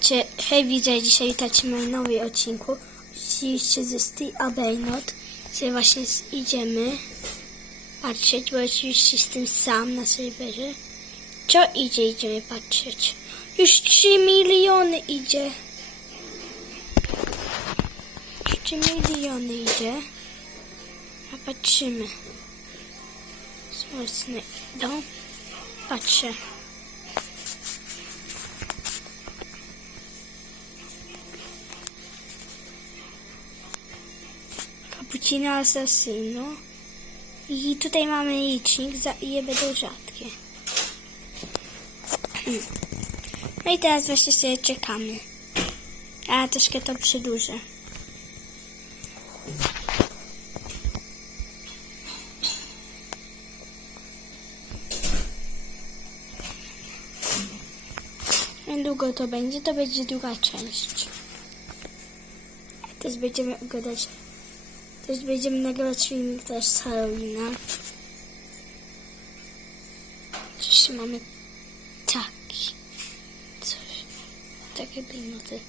Cie, hej widzę, dzisiaj witajcie w moim nowym odcinku. Oczywiście ze Steve Abaynot. Dzisiaj właśnie idziemy patrzeć, bo oczywiście jestem sam na serwerze. Co idzie, idziemy patrzeć. Już 3 miliony idzie. Już 3 miliony idzie. A patrzymy. Mocne idą. Patrzę. Cappuccino Assassino. I tutaj mamy licznik, za je będą rzadkie. No i teraz właśnie sobie czekamy. A troszkę to przedłużę. Niedługo to będzie, to będzie druga część. Też będziemy oglądać też będziemy nagrywać filmik też z Halloweena. Oczywiście mamy taki coś. Takie minuty.